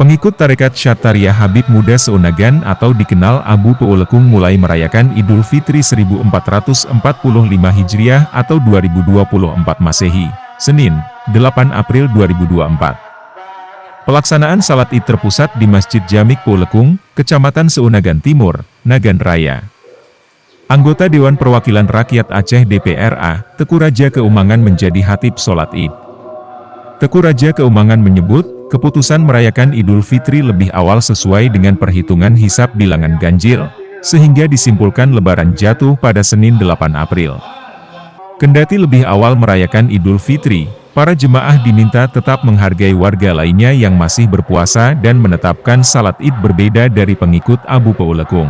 Pengikut tarekat Syatariah Habib Muda Seunagan atau dikenal Abu Peulekung mulai merayakan Idul Fitri 1445 Hijriah atau 2024 Masehi, Senin, 8 April 2024. Pelaksanaan salat Id terpusat di Masjid Jamik Peulekung, Kecamatan Seunagan Timur, Nagan Raya. Anggota Dewan Perwakilan Rakyat Aceh DPRA, Teku Raja Keumangan menjadi khatib sholat Id. Teku Raja Keumangan menyebut, keputusan merayakan Idul Fitri lebih awal sesuai dengan perhitungan hisab bilangan ganjil, sehingga disimpulkan Lebaran jatuh pada Senin 8 April. Kendati lebih awal merayakan Idul Fitri, para jemaah diminta tetap menghargai warga lainnya yang masih berpuasa dan menetapkan salat Id berbeda dari pengikut Abu Peulekung.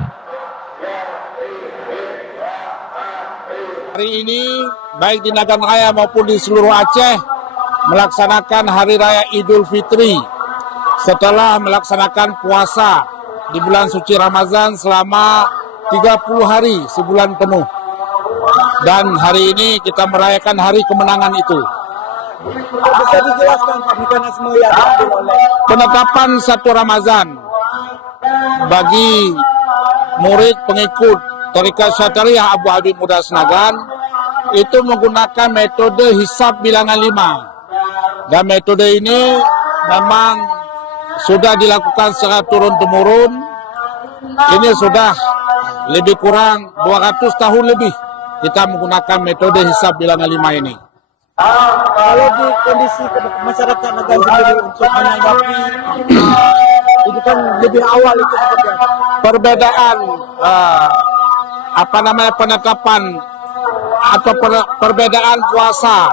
Hari ini, baik di Nagan Raya maupun di seluruh Aceh, melaksanakan Hari Raya Idul Fitri setelah melaksanakan puasa di bulan suci Ramadan selama 30 hari, sebulan penuh. Dan hari ini kita merayakan hari kemenangan itu. Bisa dijelaskan Pak mekanisme yang diambil oleh Penetapan 1 Ramadan bagi murid pengikut Tarekat Syatariah Abu Habib Muda Seunagan itu menggunakan metode hisab bilangan 5. Dan metode ini memang sudah dilakukan secara turun-temurun. Ini sudah lebih kurang 200 tahun lebih kita menggunakan metode hisab bilangan 5 ini. kalau di kondisi masyarakat Nagan sendiri untuk menanggapi itu kan lebih awal itu seperti apa? Perbedaan penetapan atau perbedaan puasa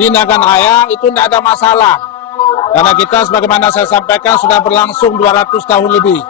di Nagan Raya itu tidak ada masalah, karena kita sebagaimana saya sampaikan sudah berlangsung 200 tahun lebih.